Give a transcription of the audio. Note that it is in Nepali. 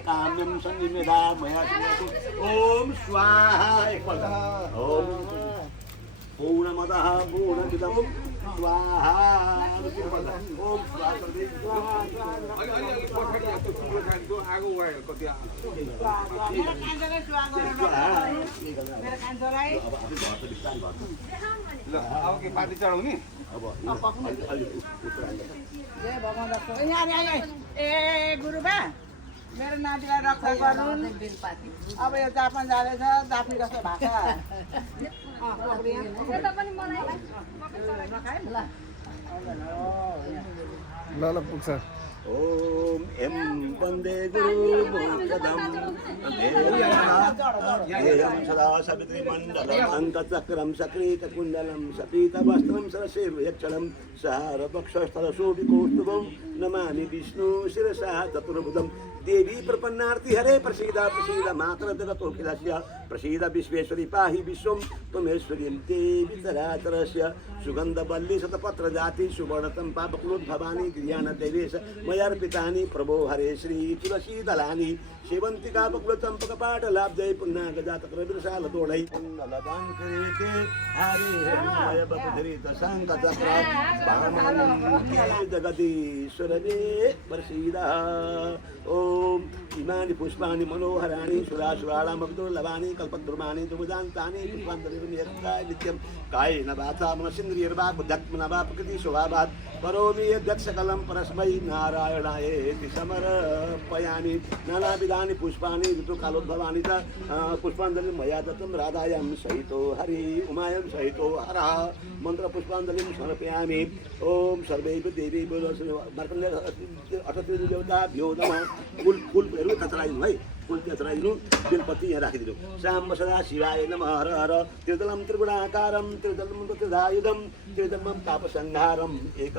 काम्यं संनिमेधा मया ओम स्वाहा ओम पूर्णमदः पूर्णमिदं स्वाहा ओम पार्टी चढाउने ए गुरुबा मेरो नातिलाई रक्षा गर्नु अब यो जापान जाँदैछ जाफी जस्तो ल पुग्छ ओम एम वन्दे गुरु मोक्षदं देहं सदा सवितृमण्डलम् अङ्कचक्रं सकृतकुण्डलं सपीतवस्त्रं सरसेव्यक्षणं सहरपक्षस्थलशोभिकौस्तुभं नमामि विष्णु शिरसा चतुर्भुजं देवी प्रपन्नार्ति हरे प्रसीद प्रसीद मातर जगतोऽखिलस्य प्रसीद विश्वेश्वरी पाहि विश्वं त्वमेश्वरीं देवी चराचरस्य सुगन्धवल्ली शतपत्रजाति सुवर्णचम्पाबकुलोद्भवानि ज्ञानदेवेश मयार्पितानि प्रभो हरे श्री तुलसीदलानि सेवन्तिका बकुलचम्पकपाटलाब्जै पुन्नागजातक्रविशालतोडै कुण्डलदाङ्करेते हरे बकुधरित शङ्खचक्र जगदीश्वरने प्रसीद ओम इमानि पुष्पाणि मनोहराणि सुरासुराणामब्दुर्लभानि कल्पद्रुमाणि दुमुदान्तानि पुष्पान्तरिर्नियताय नित्यं कायेन वाचा मनसीन्द्रियर्वा बुद्ध्यात्मना वा प्रकृति स्वभावात् करोमि यद्यत्सकलं परस्मै नारायणायेति समर्पयामि नानाविधानि पुष्पाणि ऋतुकालोद्भवानि च पुष्पाञ्जलिं मया दत्तं राधायां सहितो हरि उमायां सहितो हरः मन्त्रपुष्पाञ्जलिं समर्पयामि ओम सर्वैव देवीभ्यो अठत्रिदेवताभ्यो नमः फुलहरू कचराइदिनु है फुल कचराइदिनु बेलपत्ती यहाँ राखिदिनु साम्ब सदा शिवाय नमः हर हर त्रिदलं त्रिगुणाकारं त्रिदलं त्रिधायुधं त्रिदलं तापसंहारं एक